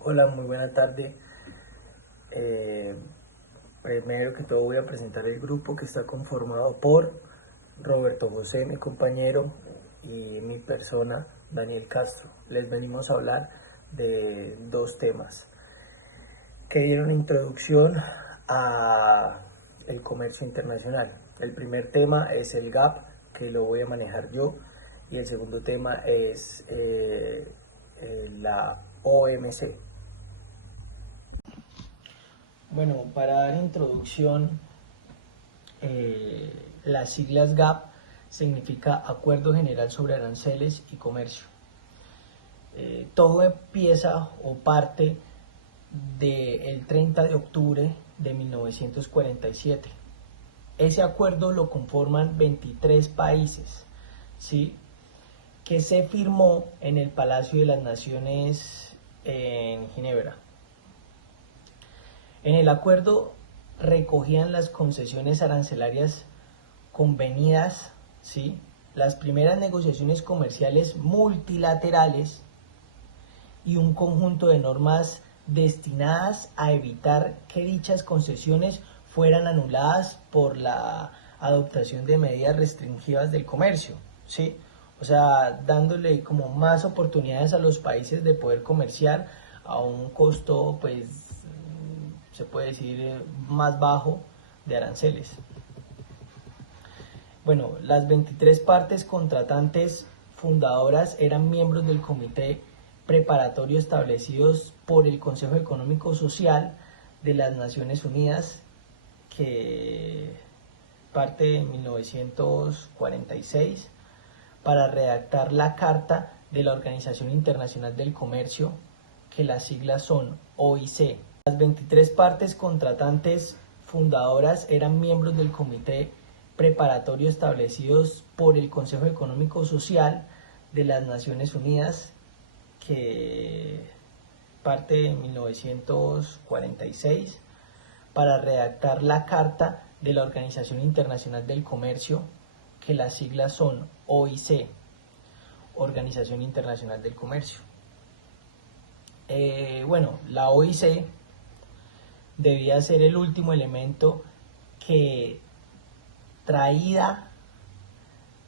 Hola, muy buena tarde. Eh, Primero que todo voy a presentar el grupo que está conformado por Roberto José, mi compañero, y mi persona, Daniel Castro. Les venimos a hablar de dos temas que dieron introducción a el comercio internacional. El primer tema es el GAP, que lo voy a manejar yo, y el segundo tema es la OMC. Bueno, para dar introducción, las siglas GAP significa Acuerdo General sobre Aranceles y Comercio. Todo empieza o parte del 30 de octubre de 1947. Ese acuerdo lo conforman 23 países, ¿sí? Que se firmó en el Palacio de las Naciones en Ginebra. En el acuerdo recogían las concesiones arancelarias convenidas, ¿sí? Las primeras negociaciones comerciales multilaterales y un conjunto de normas destinadas a evitar que dichas concesiones fueran anuladas por la adoptación de medidas restringidas del comercio, ¿sí? O sea, dándole como más oportunidades a los países de poder comerciar a un costo, pues, se puede decir, más bajo de aranceles. Bueno, las 23 partes contratantes fundadoras eran miembros del comité preparatorio establecidos por el Consejo Económico Social de las Naciones Unidas, que parte en 1946, para redactar la Carta de la Organización Internacional del Comercio, que las siglas son OIC. Las 23 partes contratantes fundadoras eran miembros del comité preparatorio establecidos por el Consejo Económico Social de las Naciones Unidas, que parte en 1946, para redactar la Carta de la Organización Internacional del Comercio, que las siglas son OIC, Organización Internacional del Comercio. La OIC debía ser el último elemento que, traída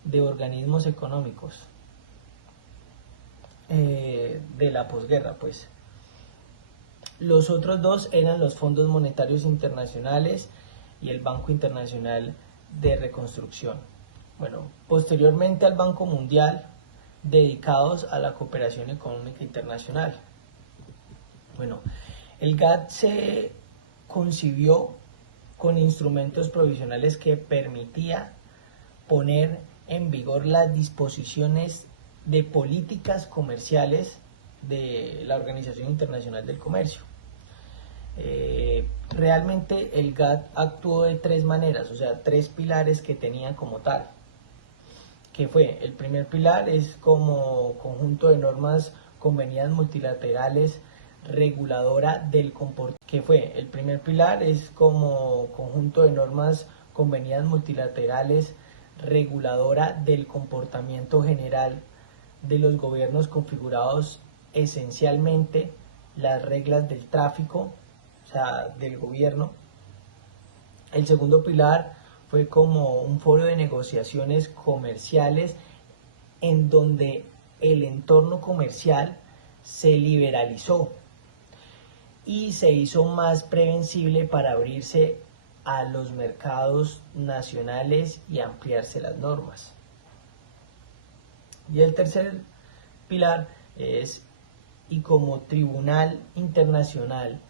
de organismos económicos de la posguerra, pues. Los otros dos eran los fondos monetarios internacionales y el Banco Internacional de Reconstrucción. Bueno, posteriormente al Banco Mundial, dedicados a la cooperación económica internacional. Bueno, el GATT se concibió con instrumentos provisionales que permitía poner en vigor las disposiciones de políticas comerciales de la Organización Internacional del Comercio. Realmente el GATT actuó de tres maneras, o sea, tres pilares que tenía como tal. Que fue, el primer pilar es como conjunto de normas convenidas multilaterales reguladora del comportamiento. Que fue, el primer pilar es como conjunto de normas convenidas multilaterales reguladora del comportamiento general de los gobiernos configurados esencialmente las reglas del tráfico, o sea, del gobierno. El segundo pilar fue como un foro de negociaciones comerciales en donde el entorno comercial se liberalizó y se hizo más previsible para abrirse a los mercados nacionales y ampliarse las normas. Y el tercer pilar es, y como tribunal internacional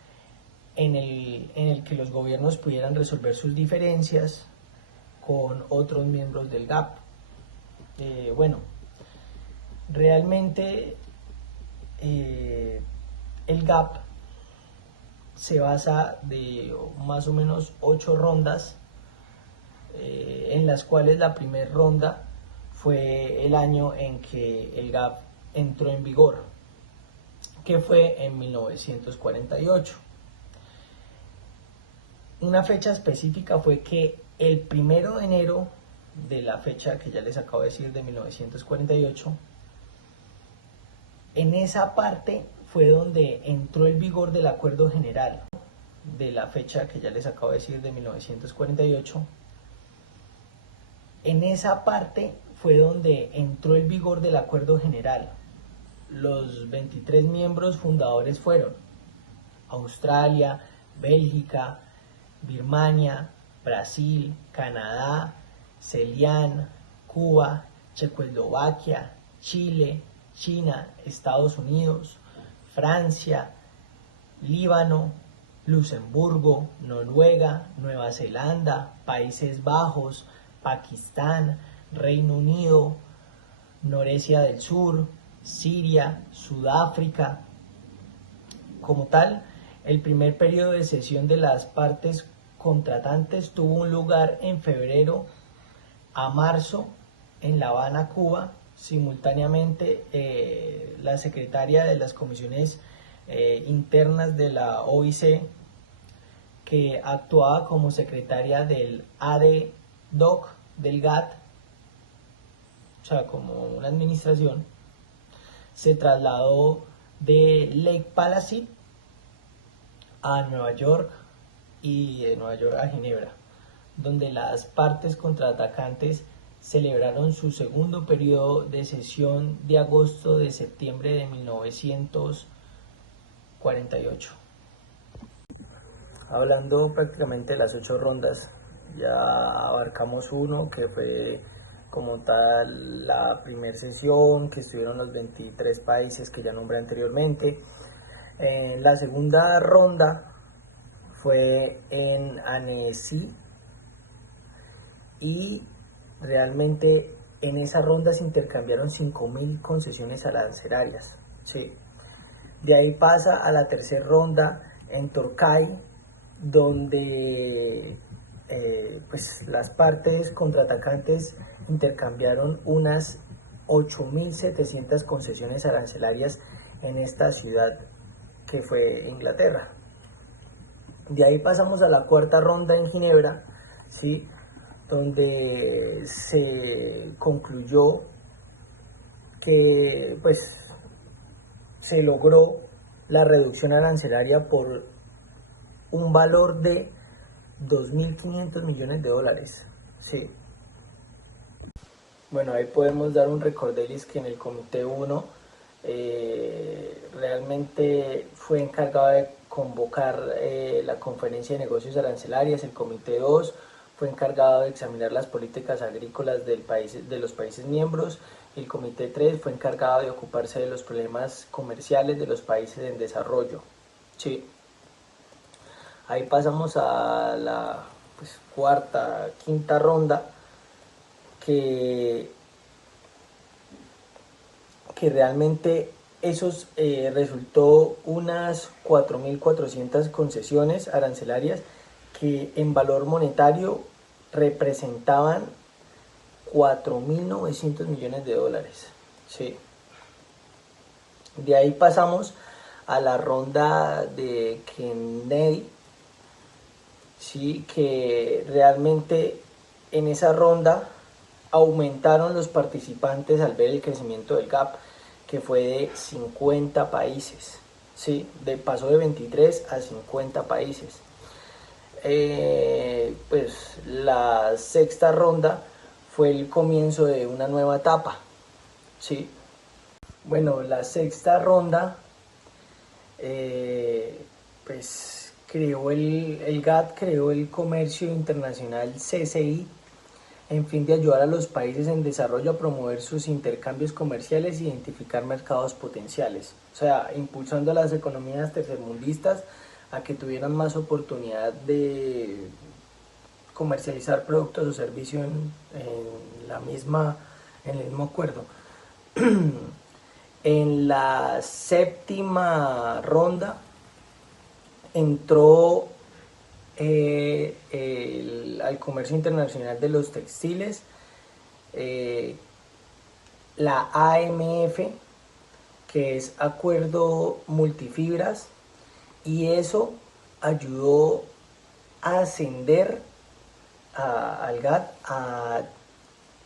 en el que los gobiernos pudieran resolver sus diferencias con otros miembros del GAP. Realmente el GAP se basa de más o menos 8 rondas, en las cuales la primera ronda fue el año en que el GAP entró en vigor, que fue en 1948. Una fecha específica fue que el 1 de enero de la fecha que ya les acabo de decir, de 1948, en esa parte fue donde entró el vigor del Acuerdo General de la fecha que ya les acabo de decir, de 1948. En esa parte fue donde entró el vigor del Acuerdo General. Los 23 miembros fundadores fueron Australia, Bélgica, Birmania, Brasil, Canadá, Ceilán, Cuba, Checoslovaquia, Chile, China, Estados Unidos, Francia, Líbano, Luxemburgo, Noruega, Nueva Zelanda, Países Bajos, Pakistán, Reino Unido, Noruega del Sur, Siria, Sudáfrica. Como tal, el primer periodo de sesión de las partes contratantes tuvo un lugar en febrero a marzo en La Habana, Cuba. Simultáneamente, la secretaria de las comisiones internas de la OIC, que actuaba como secretaria del ADDOC del GATT, o sea, como una administración, se trasladó de Lake Placid a Nueva York y de Nueva York a Ginebra, donde las partes contraatacantes celebraron su segundo periodo de sesión de agosto de septiembre de 1948. Hablando prácticamente de las 8 rondas, ya abarcamos uno que fue como tal la primera sesión, que estuvieron los 23 países que ya nombré anteriormente. La segunda ronda fue en Annecy y realmente en esa ronda se intercambiaron 5.000 concesiones arancelarias. Sí. De ahí pasa a la tercera ronda en Torquay, donde pues las partes contraatacantes intercambiaron unas 8.700 concesiones arancelarias en esta ciudad que fue Inglaterra. De ahí pasamos a la cuarta ronda en Ginebra, ¿sí?, donde se concluyó que pues se logró la reducción arancelaria por un valor de 2.500 millones de dólares. Sí. Bueno, ahí podemos dar un recorderis que en el Comité 1 realmente fue encargado de convocar la conferencia de negocios arancelarias. El Comité 2 fue encargado de examinar las políticas agrícolas de los países miembros. El Comité 3 fue encargado de ocuparse de los problemas comerciales de los países en desarrollo. Sí. Ahí pasamos a la cuarta, quinta ronda, que realmente esos resultó unas 4.400 concesiones arancelarias que en valor monetario representaban 4.900 millones de dólares. Sí. De ahí pasamos a la ronda de Kennedy, sí, que realmente en esa ronda aumentaron los participantes al ver el crecimiento del GAP, que fue de 50 países, sí, pasó de 23 a 50 países. Pues la sexta ronda fue el comienzo de una nueva etapa, sí. Bueno, la sexta ronda, pues creó el GATT creó el Comercio Internacional CCI en fin de ayudar a los países en desarrollo a promover sus intercambios comerciales e identificar mercados potenciales. O sea, impulsando a las economías tercermundistas a que tuvieran más oportunidad de comercializar productos o servicios en el mismo acuerdo. En la séptima ronda entró al comercio internacional de los textiles, la AMF, que es Acuerdo Multifibras, y eso ayudó a ascender al GATT a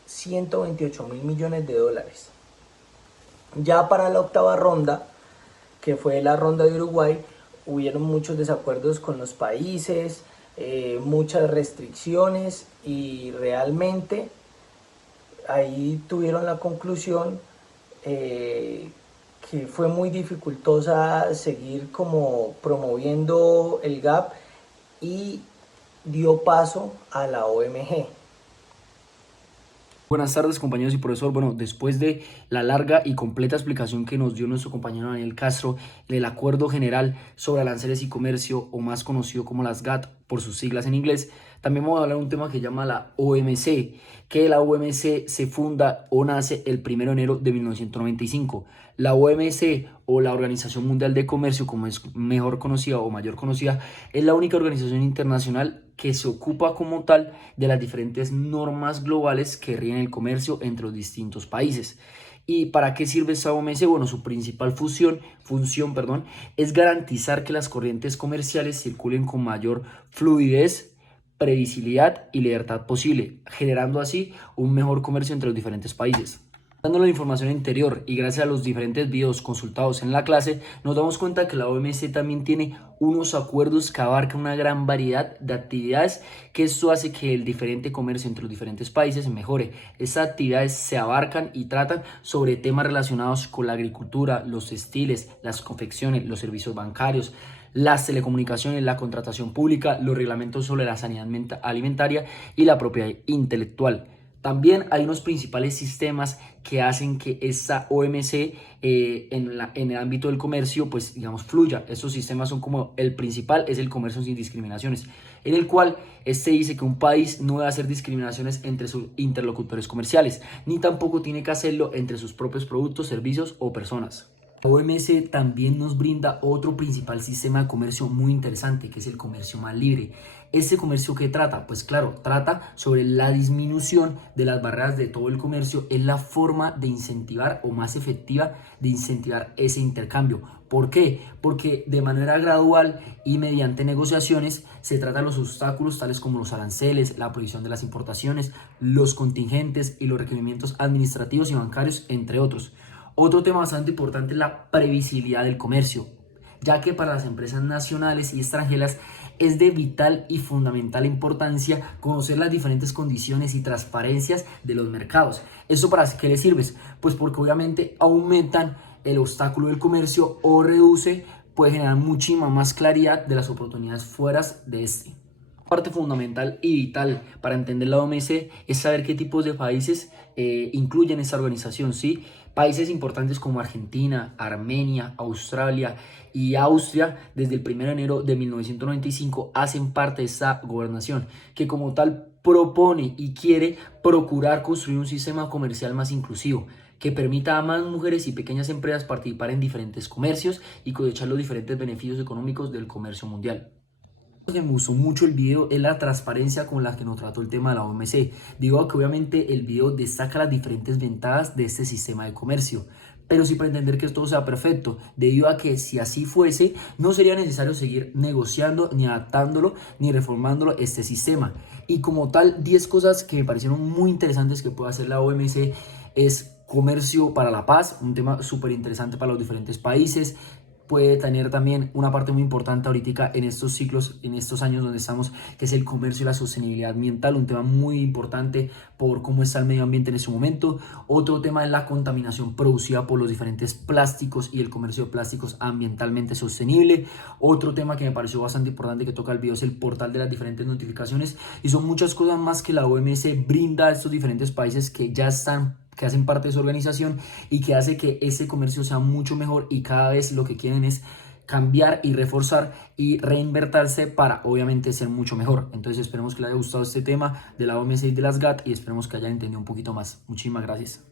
128.000 millones de dólares. Ya para la octava ronda, que fue la ronda de Uruguay, hubieron muchos desacuerdos con los países, muchas restricciones, y realmente ahí tuvieron la conclusión que fue muy dificultosa seguir como promoviendo el GAP, y dio paso a la OMG. Buenas tardes, compañeros y profesor. Bueno, después de la larga y completa explicación que nos dio nuestro compañero Daniel Castro en el Acuerdo General sobre Aranceles y Comercio, o más conocido como las GATT por sus siglas en inglés, también vamos a hablar de un tema que se llama la OMC, que la OMC se funda o nace el 1 de enero de 1995. La OMC, o la Organización Mundial de Comercio, como es mejor conocida o mayor conocida, es la única organización internacional que se ocupa como tal de las diferentes normas globales que rigen el comercio entre los distintos países. ¿Y para qué sirve esta OMC? Bueno, su principal función, es garantizar que las corrientes comerciales circulen con mayor fluidez, previsibilidad y libertad posible, generando así un mejor comercio entre los diferentes países. Dando la información anterior y gracias a los diferentes videos consultados en la clase, nos damos cuenta que la OMC también tiene unos acuerdos que abarcan una gran variedad de actividades, que esto hace que el diferente comercio entre los diferentes países mejore. Estas actividades se abarcan y tratan sobre temas relacionados con la agricultura, los textiles, las confecciones, los servicios bancarios, las telecomunicaciones, la contratación pública, los reglamentos sobre la sanidad alimentaria y la propiedad intelectual. También hay unos principales sistemas que hacen que esta OMC en el ámbito del comercio, pues digamos, fluya. Estos sistemas son como el principal, es el comercio sin discriminaciones, en el cual este dice que un país no debe hacer discriminaciones entre sus interlocutores comerciales, ni tampoco tiene que hacerlo entre sus propios productos, servicios o personas. La OMC también nos brinda otro principal sistema de comercio muy interesante, que es el comercio más libre. ¿Este comercio qué trata? Pues claro, trata sobre la disminución de las barreras de todo el comercio. Es la forma de incentivar, o más efectiva de incentivar, ese intercambio. ¿Por qué? Porque de manera gradual y mediante negociaciones se tratan los obstáculos tales como los aranceles, la prohibición de las importaciones, los contingentes y los requerimientos administrativos y bancarios, entre otros. Otro tema bastante importante es la previsibilidad del comercio, ya que para las empresas nacionales y extranjeras es de vital y fundamental importancia conocer las diferentes condiciones y transparencias de los mercados. ¿Esto para qué les sirve? Pues porque obviamente aumentan el obstáculo del comercio o reduce, puede generar muchísima más claridad de las oportunidades fuera de este. Parte fundamental y vital para entender la OMC es saber qué tipos de países incluyen esta organización, ¿sí? Países importantes como Argentina, Armenia, Australia y Austria desde el 1 de enero de 1995 hacen parte de esta gobernación, que como tal propone y quiere procurar construir un sistema comercial más inclusivo, que permita a más mujeres y pequeñas empresas participar en diferentes comercios y cosechar los diferentes beneficios económicos del comercio mundial. Lo que me gustó mucho el video es la transparencia con la que nos trató el tema de la OMC, debido a que obviamente el video destaca las diferentes ventajas de este sistema de comercio, pero sí para entender que todo sea perfecto, debido a que si así fuese, no sería necesario seguir negociando, ni adaptándolo, ni reformándolo este sistema. Y como tal, 10 cosas que me parecieron muy interesantes que puede hacer la OMC es comercio para la paz, un tema súper interesante para los diferentes países. Puede tener también una parte muy importante ahorita en estos ciclos, en estos años donde estamos, que es el comercio y la sostenibilidad ambiental, un tema muy importante por cómo está el medio ambiente en este momento. Otro tema es la contaminación producida por los diferentes plásticos y el comercio de plásticos ambientalmente sostenible. Otro tema que me pareció bastante importante que toca el video es el portal de las diferentes notificaciones, y son muchas cosas más que la OMC brinda a estos diferentes países que hacen parte de su organización, y que hace que ese comercio sea mucho mejor, y cada vez lo que quieren es cambiar y reforzar y reinvertirse para obviamente ser mucho mejor. Entonces esperemos que les haya gustado este tema de la OMC y de las GATT, y esperemos que hayan entendido un poquito más. Muchísimas gracias.